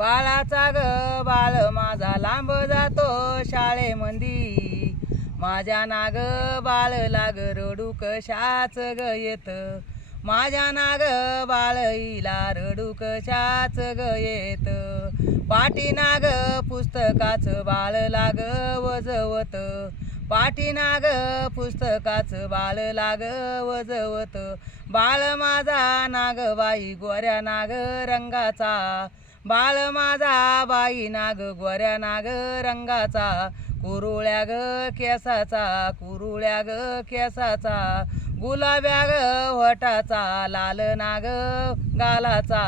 बाळाचा ग बाळ माझा लांब जातो शाळेमंदी, माझ्या नाग बाळ लाग रडू कशाच ग येत, माझ्या नाग बाळईला रडू कशाच ग येत, पाठीनाग पुस्तकाचं बाळ लाग वजवत, पाठीनाग पुस्तकाचं बाळ लाग वजवत, बाळ माझा नागबाई गोऱ्या नाग रंगाचा, बाळ माझा बाई नाग गोऱ्या नाग रंगाचा, कुरुळ्या ग केसाचा, कुरुळ्या ग केसाचा, गुलाब्या ग वटाचा, लाल नाग गालाचा,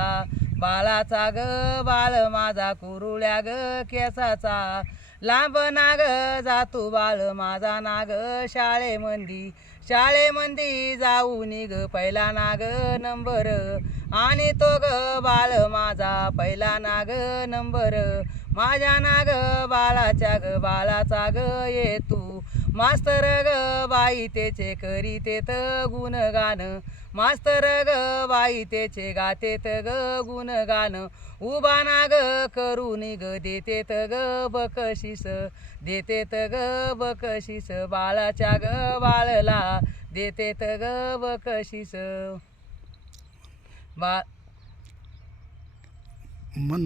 बाळाचा ग बाळ माझा कुरुळ्या ग केसाचा, लांब नाग जातो बाळ माझा नाग शाळेमंदी, शाळेमंदी जाऊ निघ पहिला नाग नंबर, आणि तो ग बाळ माझा पहिला नाग नंबर, माझ्या नाग बाळाच्या ग बाळाचा ग ये तू, मास्तर ग बाई त्याचे करीतेत गुणगान, मास्तर ग बाई त्याचे गातेत ग गुणगान, उभा नाग करून ग देतेत ग बकशीस, देतेत ग बकशीस, बाळाच्या ग बाळला देतेत ग बकशीस, बा